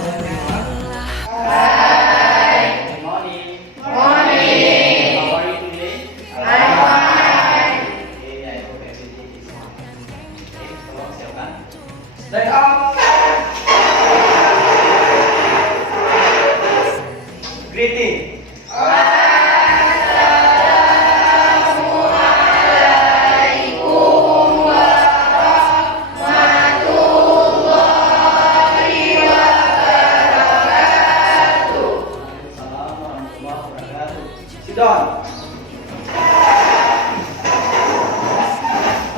Hello everyone. Hi. Good morning. Morning. How are you today? I'm fine. Okay, I hope everything is fine. Okay, tolong siapkan. Stand up. Greeting. Waalaikumsalam warahmatullahi wabarakatuh. Sit down.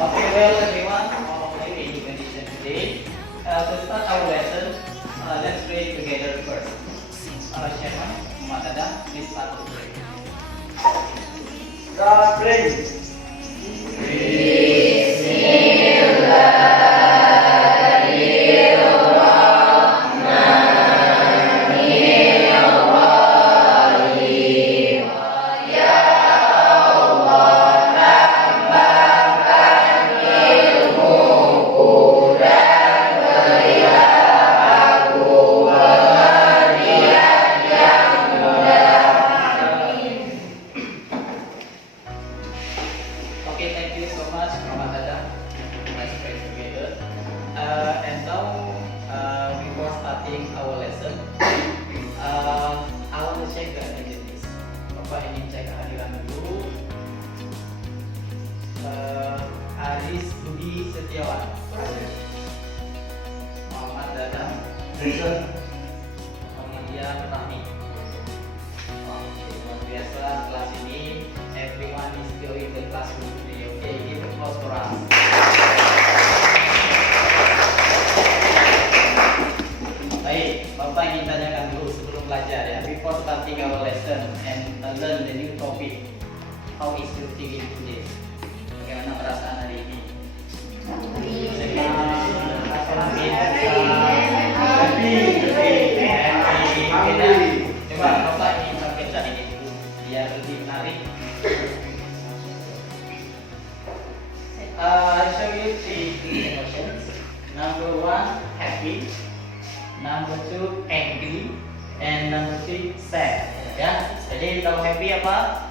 Okay, well everyone, maybe you can listen today. To start our lesson, let's pray together first. Syekhan Muhammad Adam, please start to pray. God pray. Okay, thank you so much, Muhammad Adam. Let's pray together. And now, before starting our lesson, I want to check the identities. Bapak ingin cek kehadiran dulu. Aris Budi Setiawan, Muhammad Adam, Present. kemudian Rami. Oke, luar biasa kelas ini. Everyone is still in the classroom today. Okay, give applause for us. Baik, Bapak ingin tanyakan dulu sebelum belajar ya. Before starting our lesson and learn the new topic, how is your feeling today? Bagaimana perasaan hari ini? Coba Bapak ingin sampaikan ini dulu biar lebih menarik. I show you three emotions. Number one, happy. Number two, angry. And number three, sad. Ya, jadi kalau happy apa?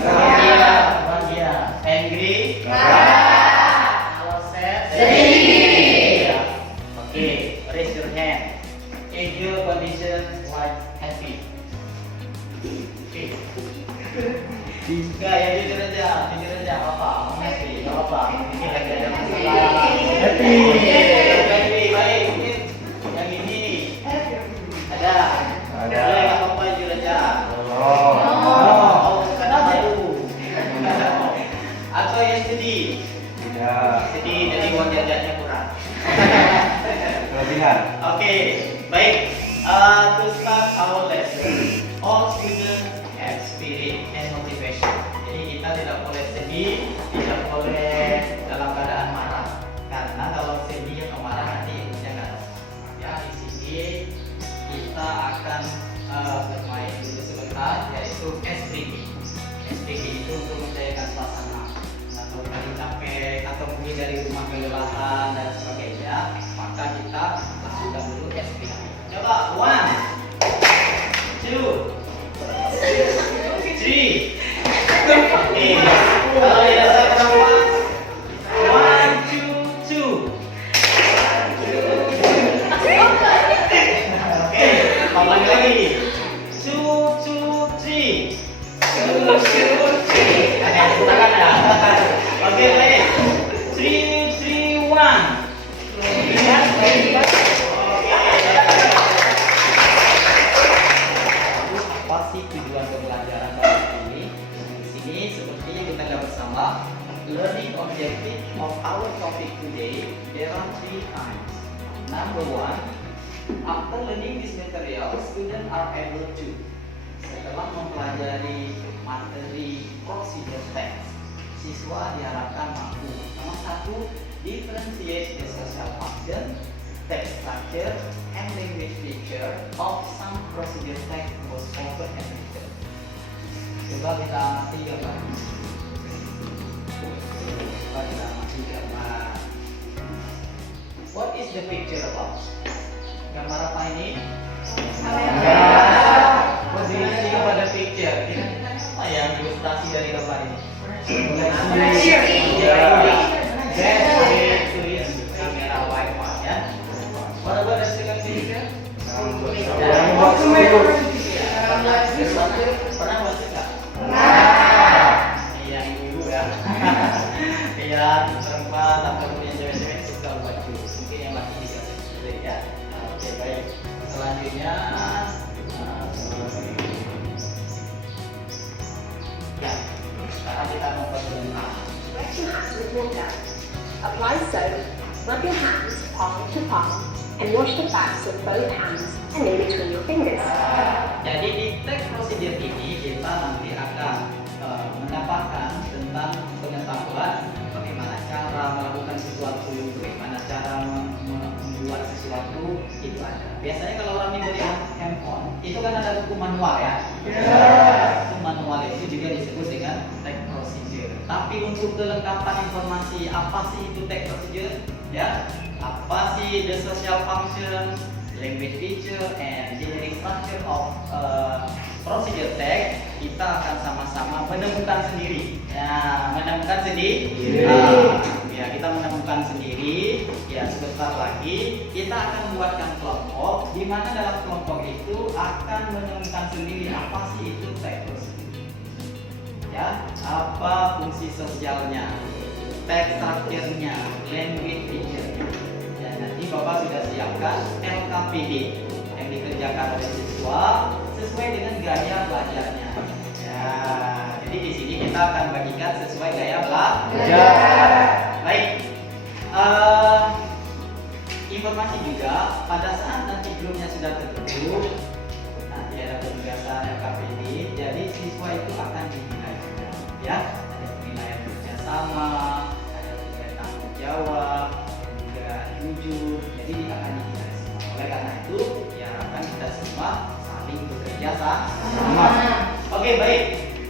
Bahagia. Angry. Kalau sad, sedih. Oke, raise your hand. If your condition like happy. Oke. Enggak, ya jujur aja apa? Happy, nggak apa? Ini lagi ada masalah. Happy. Happy, baik. Mungkin yang ini ada. Boleh nggak apa jujur aja. Oh, karena malu. Atau yang sedih. Tidak. Sedih, jadi uang jajannya kurang. Kelebihan. Oke, baik. To start our lesson, all students have spirit and motivation. Jadi kita tidak boleh sedih, tidak boleh dalam keadaan marah. Karena kalau sedih atau marah nanti ilmunya nggak dapat. Ya, di sini kita akan bermain dulu sebentar, yaitu SPG. SPG itu untuk mencairkan suasana. Atau dari capek atau mungkin dari rumah kelelahan dan sebagainya, maka kita lakukan dulu SPG. Coba 1, 2, 3. Oke. Kalau tidak saya berapa? 1, 2, 2. Oke, ulangi lagi. 2, 2, 3. Ada tangan ya. Oke, baik. 3, 3, 1. Apa sih tujuan pembelajaran kali ini? Di sini sepertinya kita lihat bersama learning objective of our topic today. There are 3 kinds. Number 1, after learning this material, students are able to, setelah mempelajari materi procedure text, siswa diharapkan mampu nomor 1, differentiate the social function, text structure, and language feature of some procedure text was spoken and written. Coba kita amati gambar. Coba kita amati gambar. What is the picture about? Gambar apa ini? tulis kamera wifi ya. What about the second picture? Pernah baca nggak? Iya ibu ya. Iya perempuan atau yang cewek-cewek suka baju. Mungkin yang laki bisa sendiri ya. Oke baik. Selanjutnya ya. Sekarang kita memperkenalkan. Wet your hands with water. Apply soap. Rub your hands palm to palm and wash the backs of both hands and in between your fingers. Jadi di teks prosedur ini kita nanti akan mendapatkan tentang pengetahuan bagaimana cara melakukan sesuatu, bagaimana cara membuat sesuatu itu ada. Biasanya kalau orang ini beli handphone itu kan ada buku manual ya. Buku manual itu juga disebut dengan teks prosedur. Tapi untuk kelengkapan informasi apa sih itu teks prosedur ya? Apa sih the social function, language feature, and generic structure of procedure text, kita akan sama-sama menemukan sendiri. Ya, menemukan sendiri. Ya, kita menemukan sendiri. Ya, sebentar lagi kita akan membuatkan kelompok, di mana dalam kelompok itu akan menemukan sendiri apa sih itu text procedure. Ya, apa fungsi sosialnya, text structure-nya, language feature-nya. Nanti Bapak sudah siapkan LKPD yang dikerjakan oleh siswa sesuai dengan gaya belajarnya. Ya, jadi di sini kita akan bagikan sesuai gaya belajar. Baik. Informasi juga pada saat nanti grupnya sudah terbentuk, nanti ada penugasan LKPD, jadi siswa itu akan dinilai juga. Ya, ada penilaian kerjasama, ada penilaian tanggung jawab, jujur, jadi kita akan dinilai semua. Oleh karena itu, diharapkan kita semua saling bekerja sama. Oke, baik.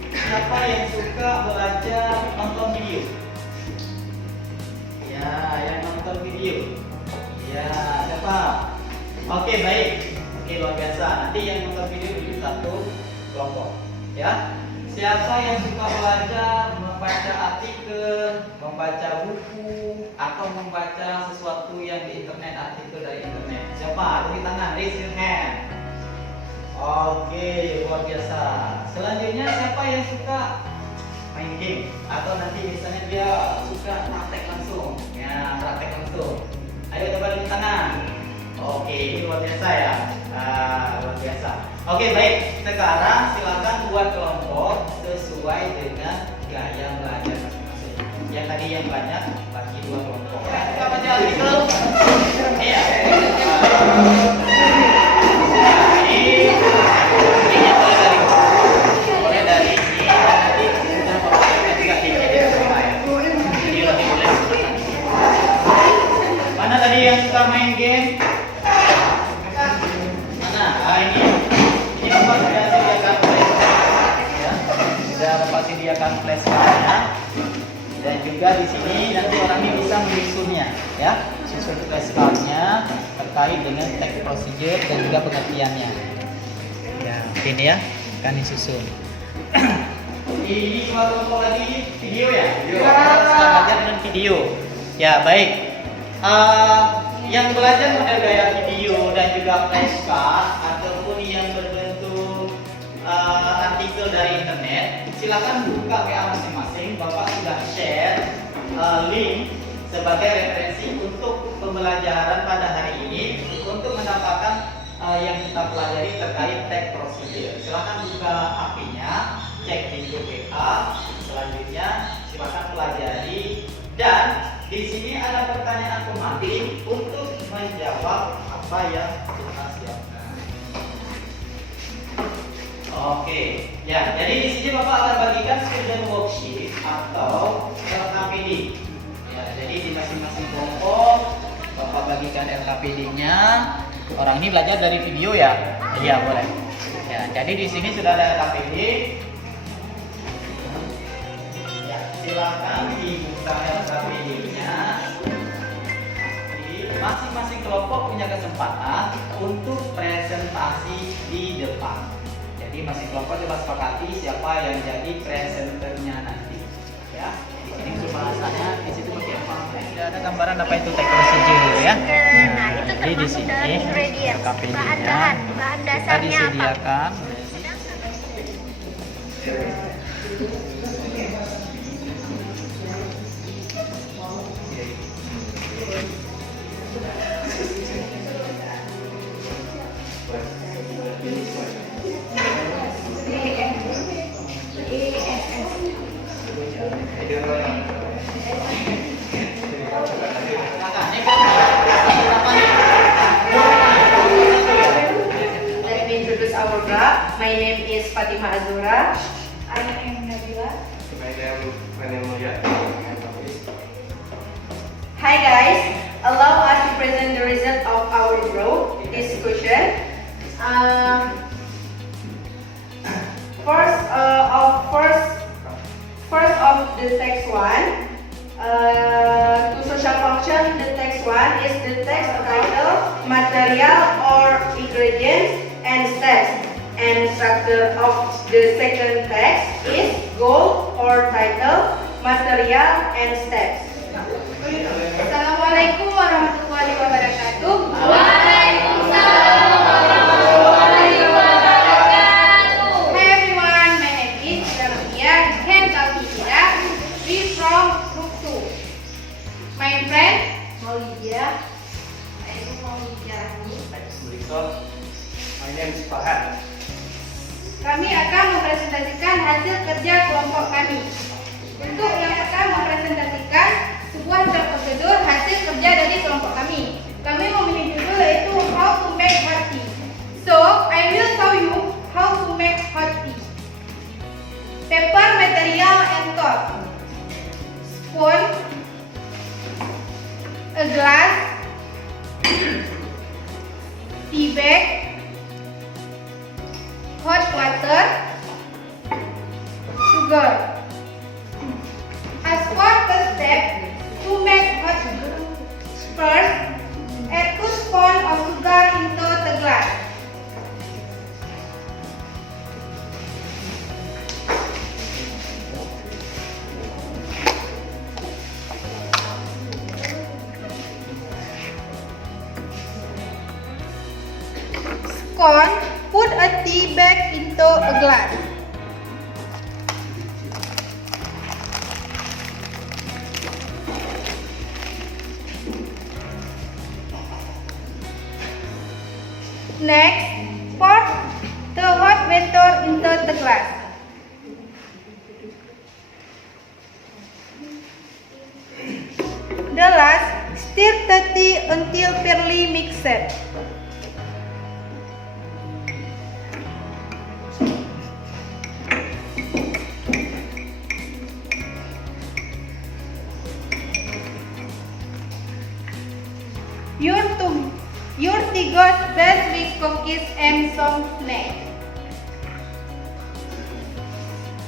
Siapa yang suka belajar nonton video? Ya, yang nonton video. Ya, siapa? Oke, baik. Oke, luar biasa. Nanti yang nonton video itu satu kelompok. Ya. Siapa yang suka belajar membaca artikel, membaca buku, atau membaca sesuatu yang di internet, artikel dari internet? Siapa? Beri tangan, raise your hand. Oke, luar biasa. Selanjutnya siapa yang suka main game? Atau nanti misalnya dia suka praktek langsung? Ya, praktek langsung. Ayo coba beri tangan. Oke, ini luar biasa ya. Luar biasa. Oke, baik. Sekarang silakan buat kelompok sesuai dengan gaya belajar masing-masing. Yang tadi yang banyak bagi dua kelompok. Kita baca artikel. Iya. Ini mulai dari ini. Nanti kita pakai juga di rumah ya. Jadi lebih boleh. Mana tadi yang suka main game? Mana? Ini. Bapak sudah sediakan flashcard ya. Sudah Bapak sediakan flashcardnya. Dan juga di sini nanti orang ini bisa menyusunnya ya. Susun flashcardnya terkait dengan text procedure dan juga pengertiannya. Ya, ini ya, akan disusun. Ini cuma kelompok lagi video ya? Kita belajar dengan video. Ya, baik. Yang belajar model gaya video dan juga flashcard ataupun yang berbentuk artikel dari internet, silakan buka WA masing-masing. Bapak sudah share link sebagai referensi untuk pembelajaran pada hari ini untuk mendapatkan yang kita pelajari terkait text procedure. Silakan buka HP-nya, cek pintu WA. Selanjutnya silakan pelajari dan di sini ada pertanyaan pematik untuk menjawab apa yang kita siapkan. Oke, ya. Jadi di sini Bapak akan bagikan student worksheet atau LKPD. Ya, jadi di masing-masing kelompok Bapak bagikan LKPD-nya. Orang ini belajar dari video ya? Iya, boleh. Ya, jadi di sini sudah ada LKPD. Ya, silakan dibuka LKPD-nya. Masing-masing kelompok punya kesempatan untuk presentasi di depan. Jadi masing kelompok coba sepakati siapa yang jadi presenternya nanti. Ya, di sini bahasanya di situ pakai apa? Tidak ada gambaran apa itu text procedure ya. Nah, itu Jadi di termasuk sini dalam ingredients. KPD-nya Bahan kita dasarnya apa? disediakan. Let me introduce our group. My name is Fatima Azura. I am Nabila. My name Mulia. Hi guys, allow us to present the result of our group discussion. First of the text one. To social function, the text one is the text title, material or ingredients, and steps. And structure of the second text is goal or title, material, and steps. Assalamualaikum warahmatullahi wabarakatuh. Waalaikumsalam warahmatullahi wabarakatuh. Hi everyone, my name is Ramia Hentalhira. We from Group 2. My friend Maulidia. I'm Maulidia. My name is Farhan. Kami akan mempresentasikan hasil kerja kelompok kami. Untuk yang akan mempresentasikan sebuah prosedur hasil kerja dari kelompok kami. Kami memilih judul yaitu How to make hot tea. So, I will show you how to make hot tea. Paper, material, and cup. Spoon, a glass, tea bag, hot water, sugar. As for the step to make hot first, add 2 spoons of sugar into the glass. Scone, put a tea bag into a glass. Next, pour the hot water into the glass. The last, stir the tea until fairly mixed. Your tea goes best with cookies and some snacks.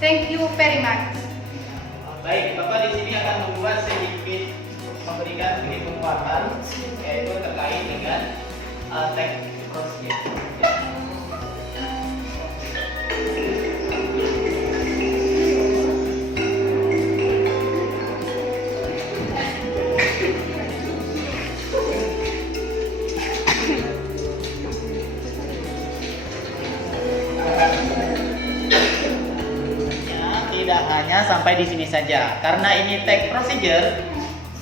Thank you very much. Baik, Bapak di sini akan membuat sedikit memberikan sedikit penguatan yaitu terkait dengan text procedure. Tidak hanya sampai di sini saja, karena ini text procedure,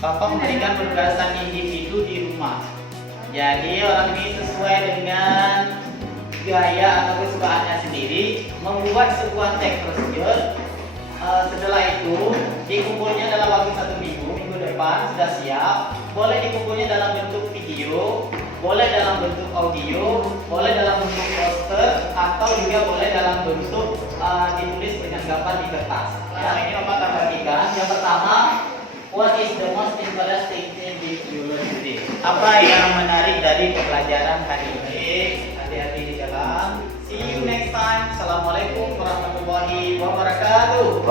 Bapak memberikan penugasan individu di rumah. Jadi orang ini sesuai dengan gaya atau kesukaannya sendiri membuat sebuah text procedure. Setelah itu dikumpulnya dalam waktu 1 minggu, minggu depan sudah siap. Boleh dikumpulnya dalam bentuk video, boleh dalam bentuk audio, boleh dalam bentuk poster, atau juga boleh dalam bentuk ditulis dengan gambar di kertas. Yang ini Bapak akan bagikan. Yang pertama, what is the most interesting thing you learn today? Apa yang menarik dari pembelajaran hari ini? Hati-hati di jalan. See you next time. Assalamualaikum warahmatullahi wabarakatuh.